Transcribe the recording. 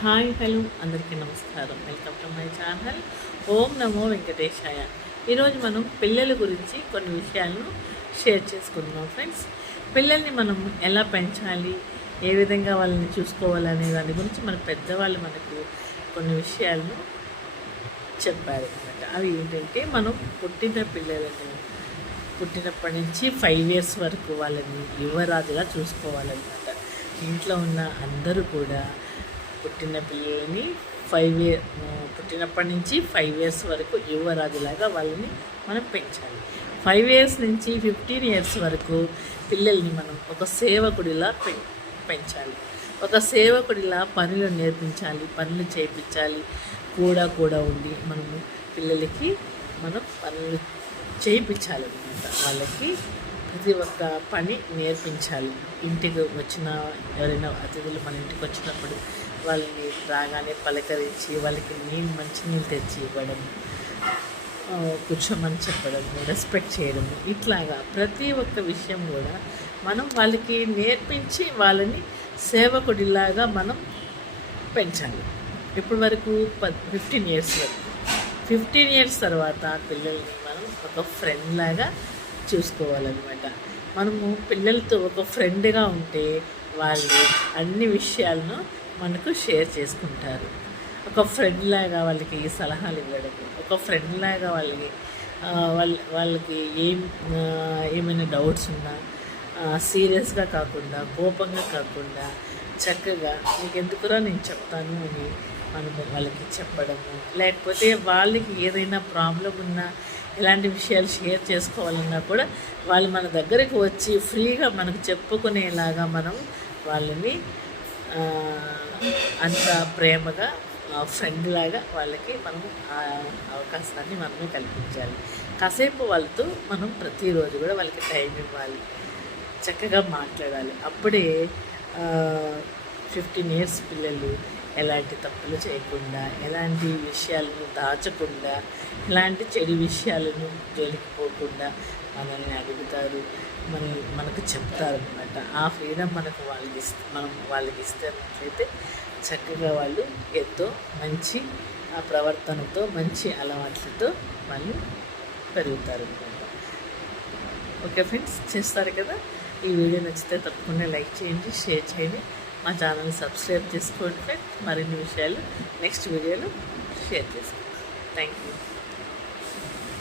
Hi hello అందరికీ నమస్కారం. Welcome to my channel. ఓం నమో వెంకటేశాయ. ఈరోజు మనం పిల్లల గురించి కొన్ని విషయాలను షేర్ చేసుకుందాం ఫ్రెండ్స్. పిల్లల్ని మనం ఎలా పెంచాలి, ఏ విధంగా వాళ్ళని చూసుకోవాలనే దాని గురించి మన పెద్దవాళ్ళు మనకు కొన్ని విషయాలను చెప్పారు అనమాట. అవి ఏంటంటే, మనం పుట్టినప్పటి నుంచి 5 years వరకు వాళ్ళని యువరాజుగా చూసుకోవాలన్నమాట. ఇంట్లో ఉన్న అందరూ కూడా పుట్టిన పిల్లలని పుట్టినప్పటి నుంచి 5 years వరకు యువరాజులాగా వాళ్ళని మనం పెంచాలి. 5 years నుంచి 15 years వరకు పిల్లల్ని మనం ఒక సేవకుడిలా పెంచాలి. ఒక సేవకుడిలా పనులు నేర్పించాలి, పనులు చేయించాలి. కూడా ఉండి మనము పిల్లలకి మనం పనులు చేయించాలన్నమాట. వాళ్ళకి ప్రతి ఒక్క పని నేర్పించాలి. ఇంటికి వచ్చిన ఎవరైనా అతిథులు మన ఇంటికి వచ్చినప్పుడు వాళ్ళని రాగానే పలకరించి వాళ్ళకి మంచినీళ్ళు తెచ్చి ఇవ్వడం, కూర్చోమని చెప్పడము, రెస్పెక్ట్ చేయడము, ఇట్లాగా ప్రతి ఒక్క విషయం కూడా మనం వాళ్ళకి నేర్పించి వాళ్ళని సేవకుడిలాగా మనం పెంచాలి. ఇప్పటి వరకు 15 years వరకు. 15 years తర్వాత పిల్లల్ని మనం ఒక ఫ్రెండ్ లాగా చూసుకోవాలన్నమాట. మనము పిల్లలతో ఒక ఫ్రెండ్గా ఉంటే వాళ్ళు అన్ని విషయాలను మనకు షేర్ చేసుకుంటారు. ఒక ఫ్రెండ్ లాగా వాళ్ళకి సలహాలు ఇవ్వడం, ఒక ఫ్రెండ్ లాగా వాళ్ళకి ఏమైనా డౌట్స్ ఉన్నా సీరియస్గా కాకుండా, కోపంగా కాకుండా చక్కగా నీకు ఎందుకురా నేను చెప్తాను అని మనము వాళ్ళకి చెప్పడము, లేకపోతే వాళ్ళకి ఏదైనా ప్రాబ్లం ఉన్నా ఇలాంటి విషయాలు షేర్ చేసుకోవాలన్నా కూడా వాళ్ళు మన దగ్గరికి వచ్చి ఫ్రీగా మనకు చెప్పుకునేలాగా మనం వాళ్ళని అంత ప్రేమగా ఫ్రెండ్ లాగా వాళ్ళకి మనం ఆ అవకాశాన్ని మనమే కల్పించాలి. కాసేపు వాళ్ళతో మనం ప్రతిరోజు కూడా వాళ్ళకి టైం ఇవ్వాలి, చక్కగా మాట్లాడాలి. అప్పుడే 15 years పిల్లలు ఎలాంటి తప్పులు చేయకుండా, ఎలాంటి విషయాలను దాచకుండా, ఎలాంటి చెడు విషయాలను జోలికి పోకుండా మనల్ని అడుగుతారు, మనకు చెప్తారు అన్నమాట. ఆ ఫ్రీడమ్ మనం వాళ్ళకి ఇస్తున్నట్లయితే చక్కగా వాళ్ళు ఎంతో మంచి ప్రవర్తనతో, మంచి అలవాట్లతో వాళ్ళు పెరుగుతారు అన్నమాట. ఓకే ఫ్రెండ్స్, చేస్తారు కదా. ఈ వీడియో నచ్చితే తప్పకుండా లైక్ చేయండి, షేర్ చేయండి, మా ఛానల్ సబ్స్క్రైబ్ చేసుకోండి ఫ్రెండ్స్. మరిన్ని విషయాలు నెక్స్ట్ వీడియోలో షేర్ చేసుకోండి. Thank you.